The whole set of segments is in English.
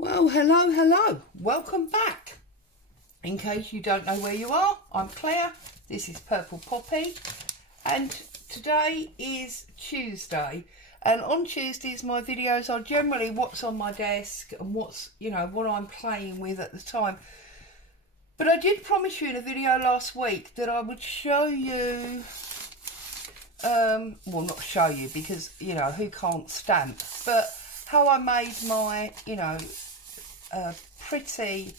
Well, hello, welcome back. In case you don't know where you are, I'm Claire, this is Purple Poppy, and today is Tuesday, and on Tuesdays my videos are generally what's on my desk and what's, what I'm playing with at the time. But I did promise you in a video last week that I would show you, well, not show you because, who can't stamp, but how I made my, pretty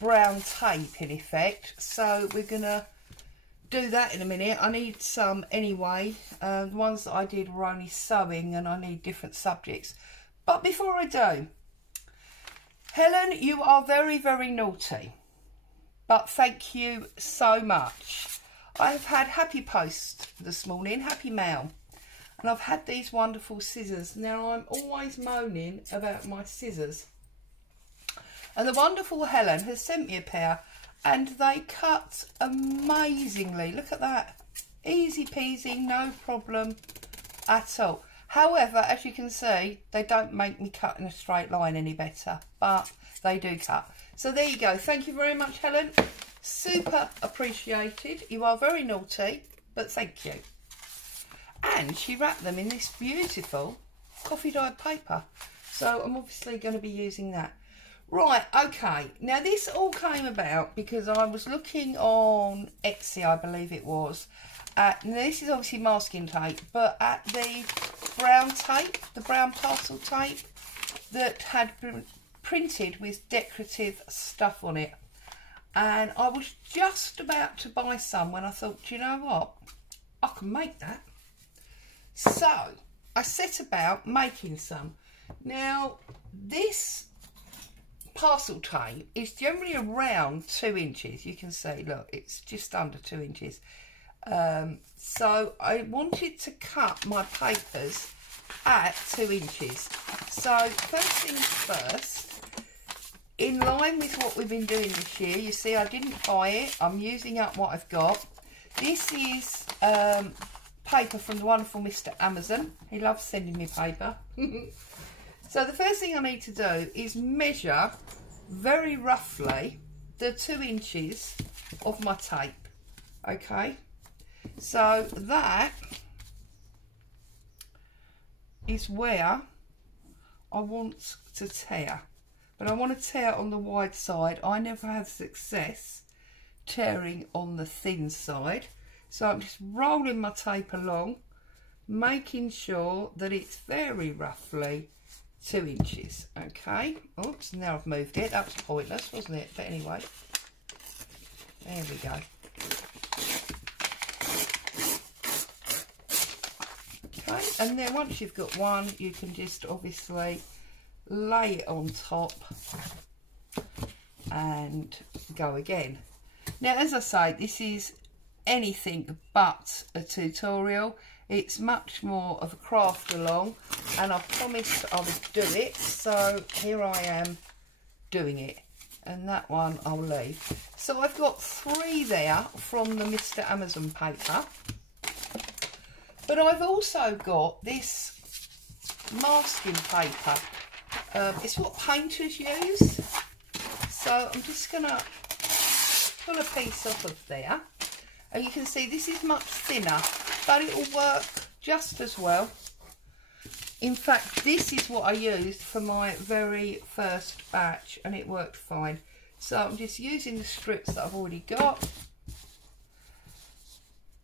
brown tape in effect. So we're gonna do that in a minute. I need some anyway. The ones that I did were only sewing and I need different subjects. But before I do, Helen, you are very, very naughty, but thank you so much. I've had happy post this morning, happy mail, and I've had these wonderful scissors. Now I'm always moaning about my scissors, and the wonderful Helen has sent me a pair and they cut amazingly. Look at that, easy peasy, no problem at all. However, as you can see, they don't make me cut in a straight line any better, but they do cut. So there you go. Thank you very much, Helen. Super appreciated. You are very naughty, but thank you. And she wrapped them in this beautiful coffee dyed paper. So I'm obviously going to be using that. Right, okay. Now this all came about because I was looking on Etsy, I believe it was. Now this is obviously masking tape, but at the brown tape, the brown parcel tape that had been printed with decorative stuff on it. And I was just about to buy some when I thought, do you know what? I can make that. So I set about making some. Now this parcel tape is generally around 2 inches. You can see, look, it's just under 2 inches. So I wanted to cut my papers at 2 inches. So first things first, in line with what we've been doing this year, you see I didn't buy it, I'm using up what I've got. This is paper from the wonderful Mr. Amazon. He loves sending me paper. So the first thing I need to do is measure very roughly the 2 inches of my tape. Okay, so that is where I want to tear, but I want to tear on the wide side. I never had success tearing on the thin side, so I'm just rolling my tape along, making sure that it's very roughly 2 inches. Okay, oops, now I've moved it. That was pointless, wasn't it? But anyway, there we go. Okay, and then once you've got one, you can just obviously lay it on top and go again. Now, as I say, this is anything but a tutorial. It's much more of a craft along, and I promised I would do it, so here I am doing it, and that one I'll leave. So I've got 3 there from the Mr. Amazon paper, but I've also got this masking paper. It's what painters use, so I'm just going to pull a piece off of there, and you can see this is much thinner, but it will work just as well. In fact, this is what I used for my very first batch and it worked fine. So I'm just using the strips that I've already got.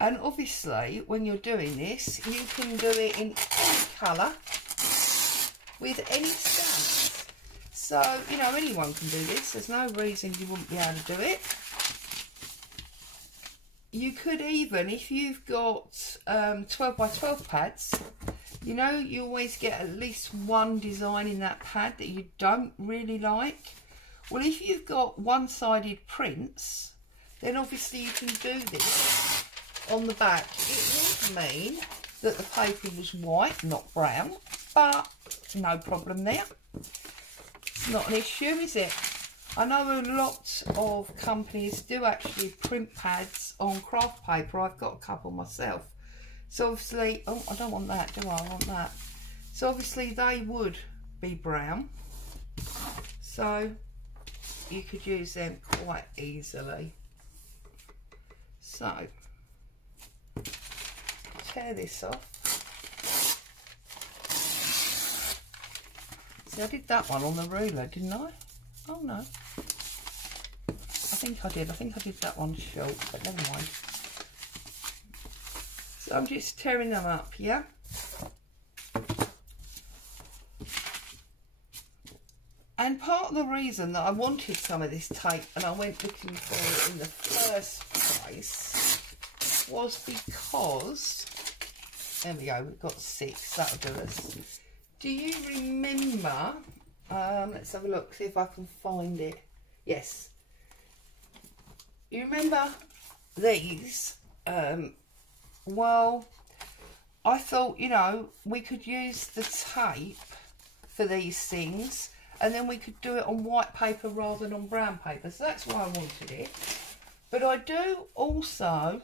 And obviously when you're doing this, you can do it in any colour with any stamps. So, anyone can do this. There's no reason you wouldn't be able to do it. You could even, if you've got 12 by 12 pads, you always get at least one design in that pad that you don't really like. Well, if you've got one-sided prints, then obviously you can do this on the back. It would mean that the paper was white, not brown, but no problem there. It's not an issue, is it? I know a lot of companies do actually print pads on craft paper. I've got a couple myself. So obviously, oh, I don't want that, do I? I want that. So obviously they would be brown. So you could use them quite easily. So tear this off. See, I did that one on the ruler, didn't I? Oh no. I think I did that one short, but never mind. So I'm just tearing them up, yeah? And part of the reason that I wanted some of this tape and I went looking for it in the first place was because, there we go, we've got 6, that'll do us. Do you remember, let's have a look, see if I can find it. Yes. You remember these? Well, I thought, you know, we could use the tape for these things and then we could do it on white paper rather than on brown paper. So that's why I wanted it. But I do also,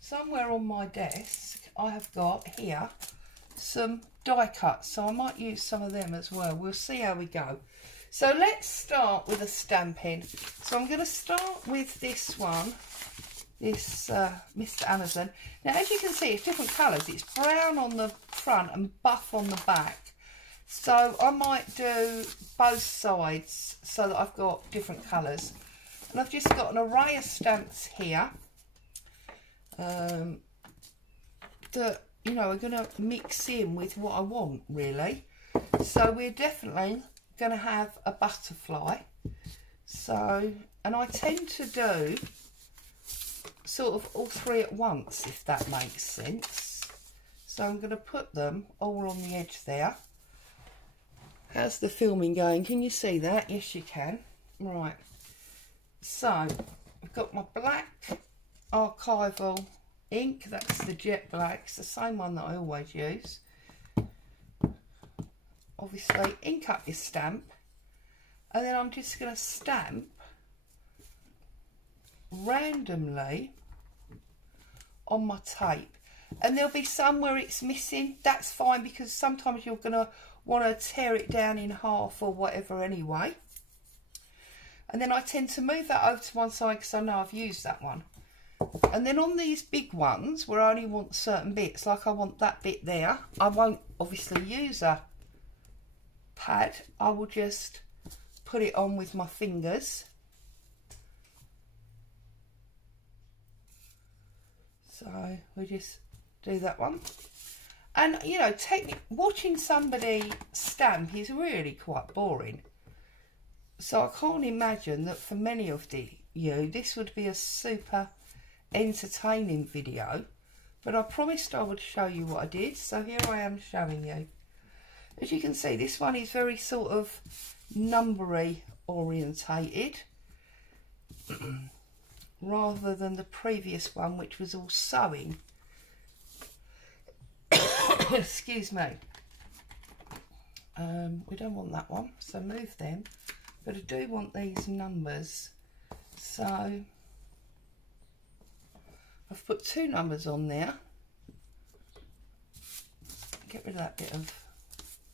somewhere on my desk, I have got here some die cuts. So I might use some of them as well. We'll see how we go. So let's start with a stamping. So I'm going to start with this one, this Mr. Amazon. Now, as you can see, it's different colours. It's brown on the front and buff on the back. So I might do both sides so that I've got different colours. And I've just got an array of stamps here that, you know, are going to mix in with what I want, really. So we're definitely going to have a butterfly. So, and I tend to do sort of all 3 at once, if that makes sense. So I'm going to put them all on the edge there. How's the filming going? Can you see that? Yes, you can. Right. So I've got my black archival ink. That's the jet black. It's the same one that I always use. Obviously, ink up your stamp. And then I'm just going to stamp randomly on my tape. And there'll be some where it's missing. That's fine, because sometimes you're going to want to tear it down in half or whatever anyway. And then I tend to move that over to one side because I know I've used that one. And then on these big ones where I only want certain bits, like I want that bit there, I won't obviously use a pad. I will just put it on with my fingers. So we just do that one. And, you know, watching somebody stamp is really quite boring. So I can't imagine that for many of you, this would be a super entertaining video. But I promised I would show you what I did. So here I am showing you. As you can see, this one is very sort of numbery orientated. Rather than the previous one, which was all sewing. Excuse me. We don't want that one, so move them. But I do want these numbers. So I've put 2 numbers on there. Get rid of that bit of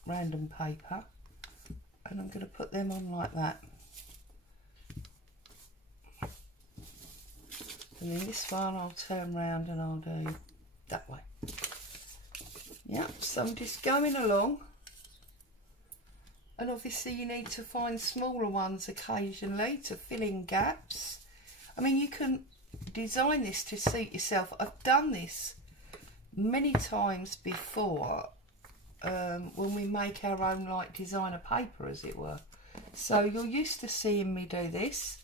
random paper. And I'm going to put them on like that. And then this one I'll turn round and I'll do that way. Yeah, so I'm just going along. And obviously you need to find smaller ones occasionally to fill in gaps. I mean, you can design this to suit yourself. I've done this many times before when we make our own like designer paper, as it were. So you're used to seeing me do this.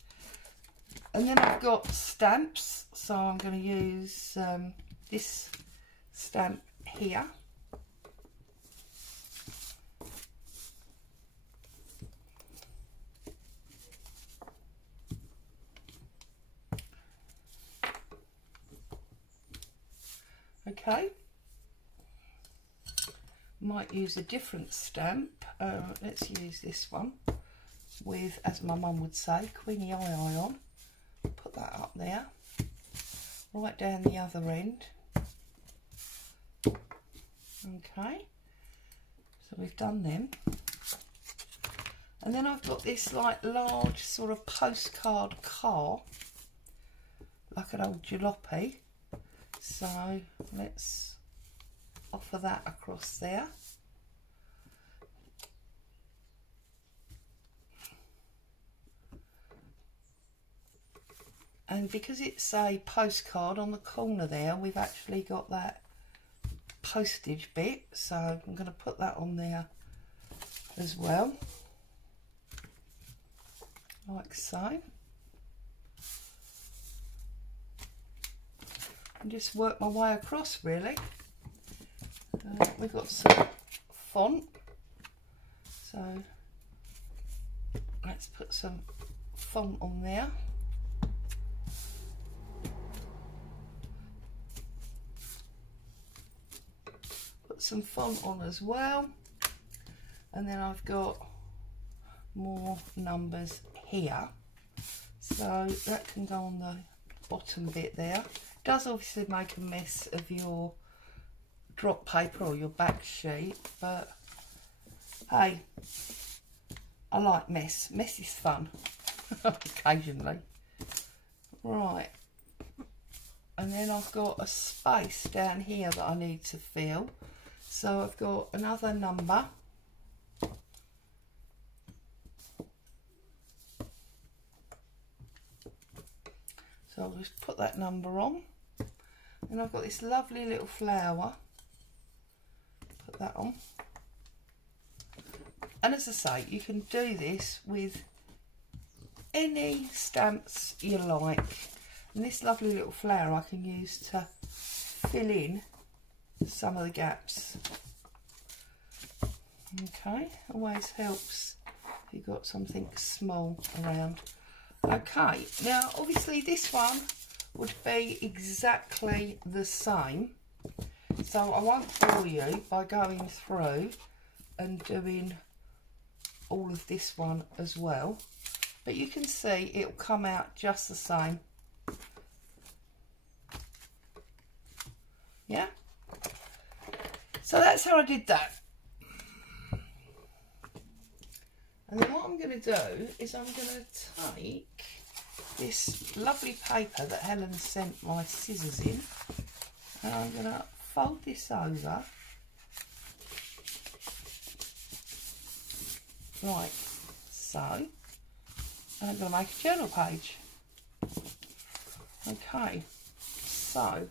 And then I've got stamps, so I'm going to use this stamp here. Okay. Might use a different stamp. Let's use this one with, as my mum would say, Queenie Eye on. Put that up there, right down the other end. Okay, so we've done them. And then I've got this like large sort of postcard car, like an old jalopy. So let's offer that across there. And because it's a postcard on the corner there, we've actually got that postage bit, so I'm going to put that on there as well, like so. And just work my way across really. We've got some font, so let's put some font on there. Put some font on as well, and then I've got more numbers here, so that can go on the bottom bit there. Does obviously make a mess of your drop paper or your back sheet, but hey, I like mess. Mess is fun occasionally. Right, and then I've got a space down here that I need to fill, so I've got another number. So I'll just put that number on. And I've got this lovely little flower. Put that on. And as I say, you can do this with any stamps you like. And this lovely little flower I can use to fill in some of the gaps. Okay, always helps if you've got something small around. Okay, now obviously this one would be exactly the same, so I won't bore you by going through and doing all of this one as well, but you can see it'll come out just the same. Yeah, so that's how I did that. And then what I'm going to do is I'm going to take this lovely paper that Helen sent my scissors in, and I'm going to fold this over like so, and I'm going to make a journal page. Okay, so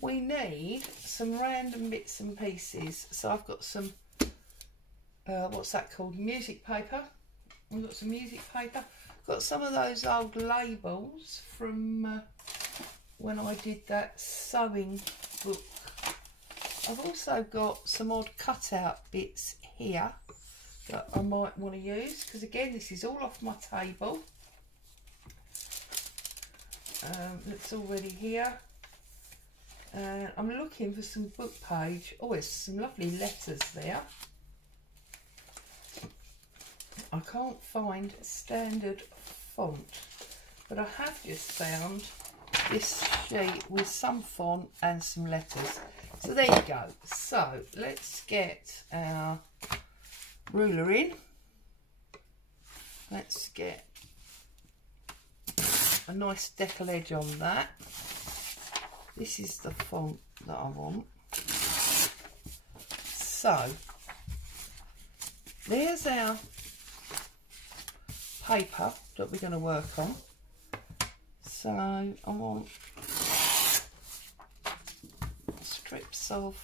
we need some random bits and pieces. So I've got some what's that called, music paper. We've got some music paper. Got some of those old labels from when I did that sewing book. I've also got some odd cutout bits here that I might want to use, because again this is all off my table. It's already here. I'm looking for some book page. Oh, there's some lovely letters there. I can't find standard font, but I have just found this sheet with some font and some letters. So there you go. So let's get our ruler in. Let's get a nice decal edge on that. This is the font that I want. So there's our paper that we're going to work on. So I want strips of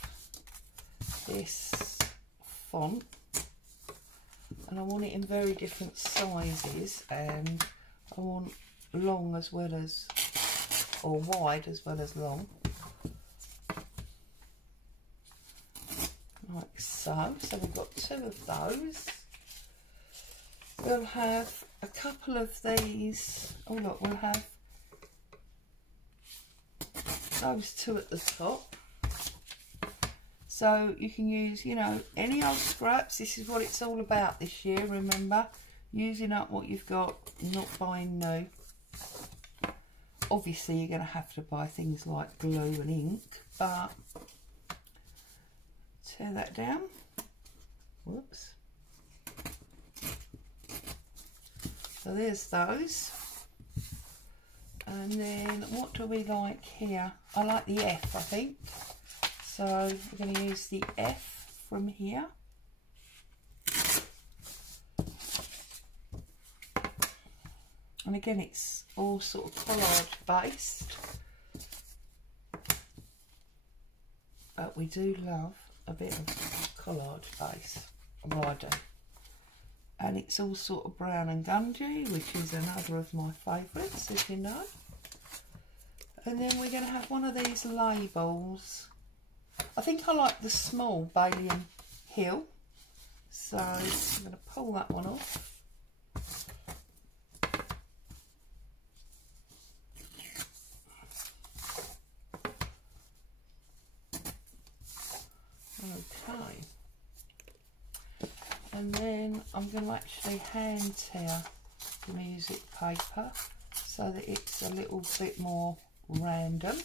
this font, and I want it in very different sizes, and I want long as well as, or wide as well as long, like so. So we've got two of those. We'll have a couple of these. Oh look, we'll have those two at the top. So you can use, you know, any old scraps. This is what it's all about this year, remember. Using up what you've got, not buying new. Obviously you're going to have to buy things like glue and ink, but tear that down. Whoops. So there's those. And then what do we like here? I like the F, I think. So we're going to use the F from here. And again, it's all sort of collage based. But we do love a bit of collage base. Well, I do. And it's all sort of brown and gungy, which is another of my favourites, as you know. And then we're going to have one of these labels. I think I like the small Balian Hill. So I'm going to pull that one off. Okay. And then I'm going to actually hand tear the music paper so that it's a little bit more random.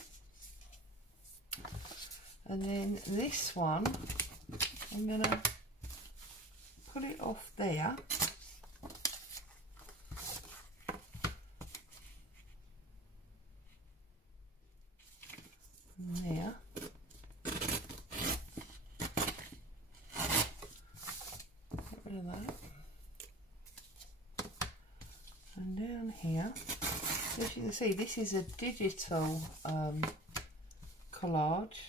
And then this one, I'm going to put it off there. And there. Get rid of that. And down here, so as you can see, this is a digital collage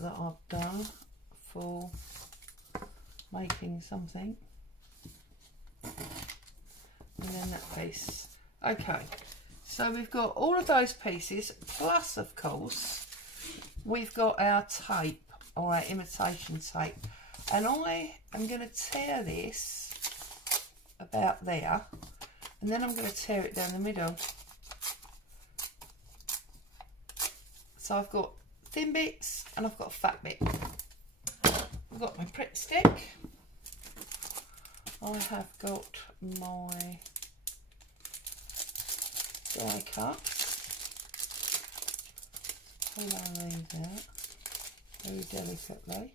that I've done for making something. And then that piece. Okay, so we've got all of those pieces, plus of course we've got our tape, or our imitation tape, and I am going to tear this about there, and then I'm going to tear it down the middle. So I've got thin bits and I've got a fat bit. I've got my Pritt stick. I have got my die cut. Pull one of these out very delicately.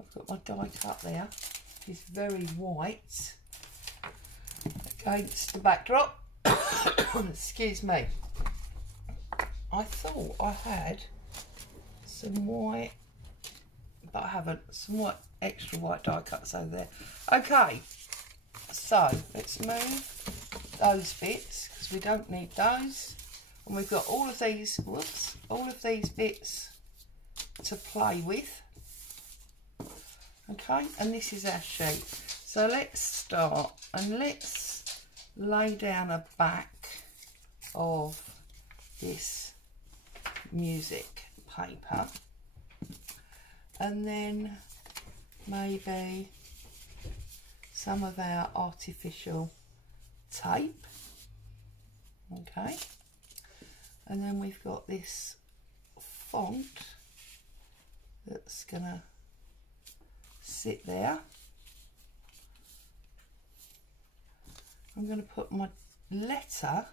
I've got my die cut there, which is very white against the backdrop. Excuse me. I thought I had some white, but I haven't. Some white, extra white die cuts over there. Okay, so let's move those bits because we don't need those. And we've got all of these, whoops, all of these bits to play with. Okay, and this is our sheet. So let's start and let's lay down a back of this music paper, and then maybe some of our artificial tape. Okay, and then we've got this font that's gonna sit there. I'm going to put my letter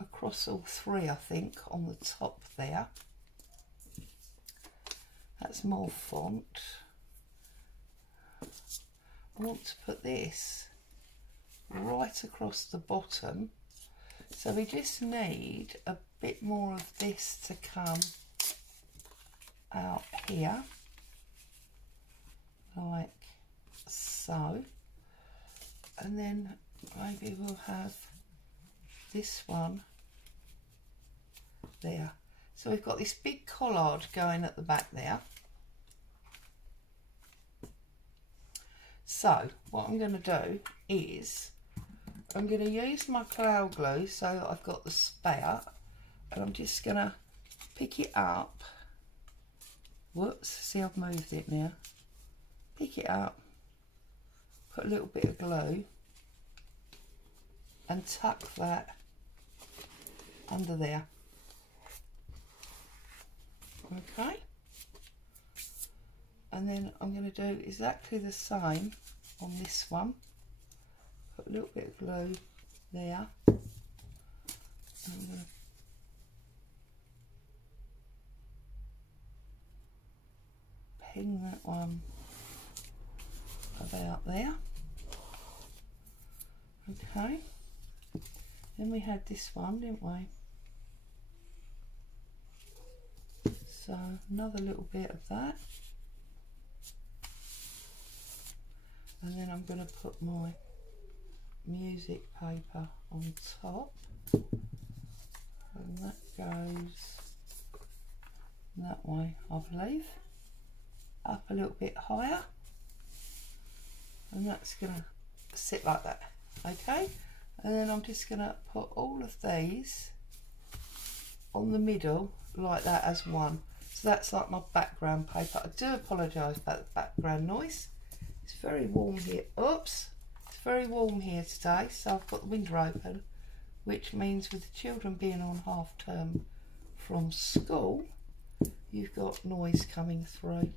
across all three, I think, on the top there. That's more font. I want to put this right across the bottom, so we just need a bit more of this to come out here, like so, and then maybe we'll have this one there. So we've got this big collage going at the back there. So what I'm going to do is I'm going to use my cloud glue so that I've got the spout, and I'm just going to pick it up. Whoops, see, I've moved it now. Pick it up, put a little bit of glue and tuck that under there. Okay, and then I'm going to do exactly the same on this one. Put a little bit of glue there. And I'm going to pin that one about there. Okay, then we had this one, didn't we? So another little bit of that, and then I'm going to put my music paper on top, and that goes that way, I believe, up a little bit higher, and that's going to sit like that. Okay, and then I'm just going to put all of these on the middle like that as one. So that's like my background paper. I do apologise about the background noise. It's very warm here. Oops, it's very warm here today, so I've got the window open, which means with the children being on half term from school, you've got noise coming through.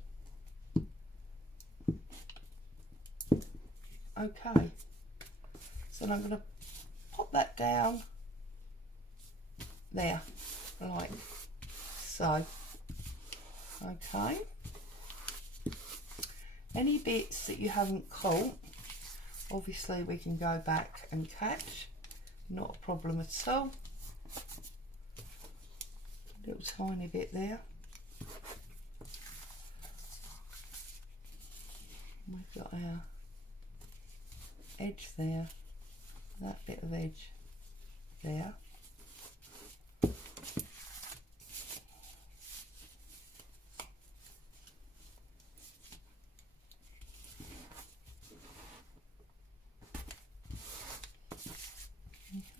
Okay, so I'm going to pop that down there, like so. Okay, any bits that you haven't caught, obviously we can go back and catch, not a problem at all. A little tiny bit there. We've got our edge there, that bit of edge there.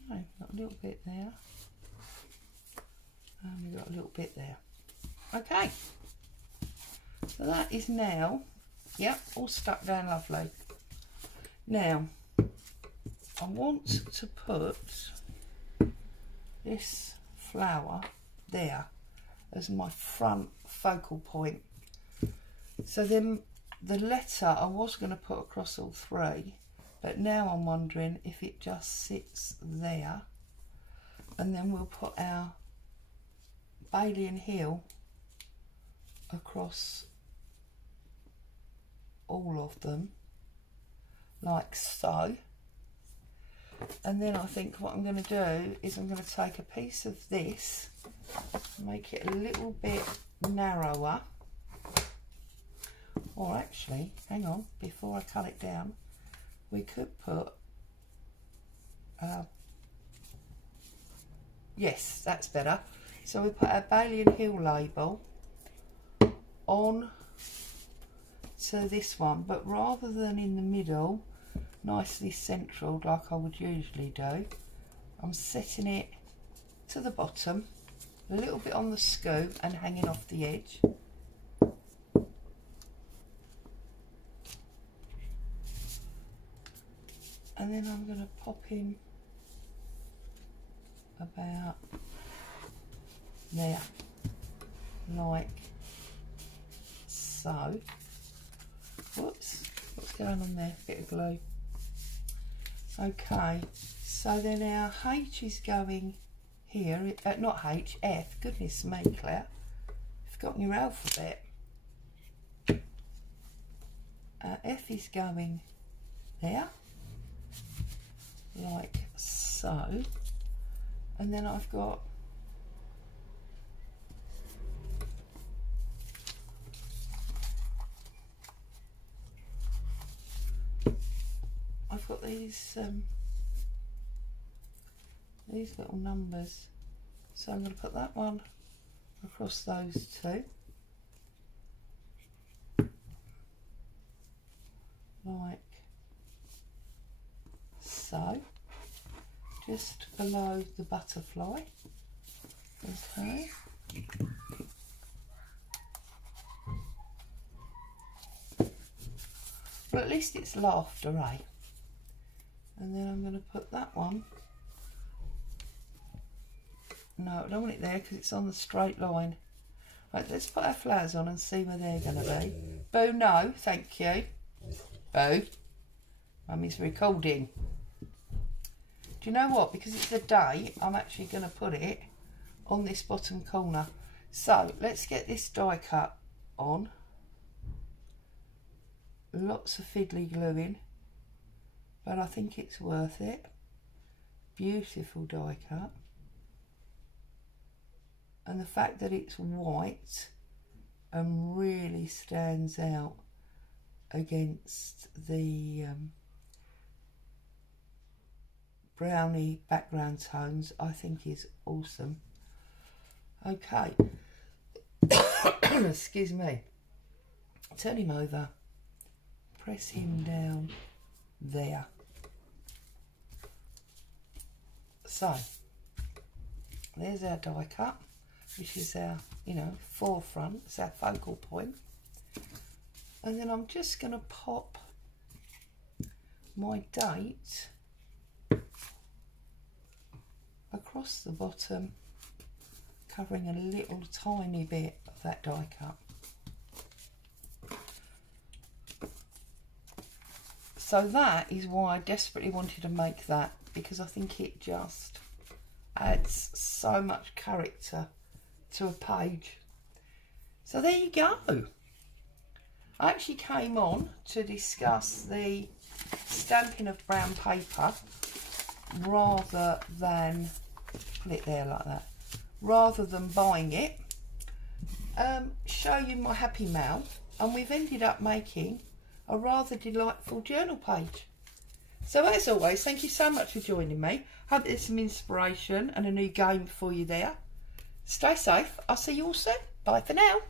Okay, got a little bit there, and we've got a little bit there. Okay, so that is now, yep, all stuck down lovely. Now, I want to put this flower there as my front focal point. So then the letter I was going to put across all three, but now I'm wondering if it just sits there, and then we'll put our Bailey and Hill across all of them, like so. And then I think what I'm going to do is I'm going to take a piece of this, make it a little bit narrower, or actually, hang on, before I cut it down, we could put, yes, that's better. So we put our Bailey and Hill label on to this one, but rather than in the middle, nicely central like I would usually do, I'm setting it to the bottom, a little bit on the scoop and hanging off the edge. And then I'm going to pop in about there, like so. Whoops, what's going on there? Bit of glue. Okay, so then our H is going here, not H, F. Goodness me, Claire, you've forgotten your alphabet. F is going there, like so, and then I've got these little numbers, so I'm going to put that one across those two, like so, just below the butterfly. Okay, well, at least it's laughter, eh? And then I'm going to put that one, no, I don't want it there because it's on the straight line. Right, let's put our flowers on and see where they're going to be. Boo, no, thank you. Boo, Mummy's recording. Do you know what? Because it's a day, I'm actually going to put it on this bottom corner. So let's get this die cut on. Lots of fiddly gluing, but I think it's worth it. Beautiful die cut. And the fact that it's white and really stands out against the browny background tones, I think is awesome. Okay. Excuse me. Turn him over. Press him down there. So, there's our die cut, which is our, you know, forefront. It's our focal point. And then I'm just going to pop my date across the bottom, covering a little tiny bit of that die cut. So that is why I desperately wanted to make that, because I think it just adds so much character to a page. So there you go. I actually came on to discuss the stamping of brown paper rather than, put it there like that, rather than buying it, show you my happy mail, and we've ended up making a rather delightful journal page. So as always, thank you so much for joining me. Hope there's some inspiration and a new game for you there. Stay safe. I'll see you all soon. Bye for now.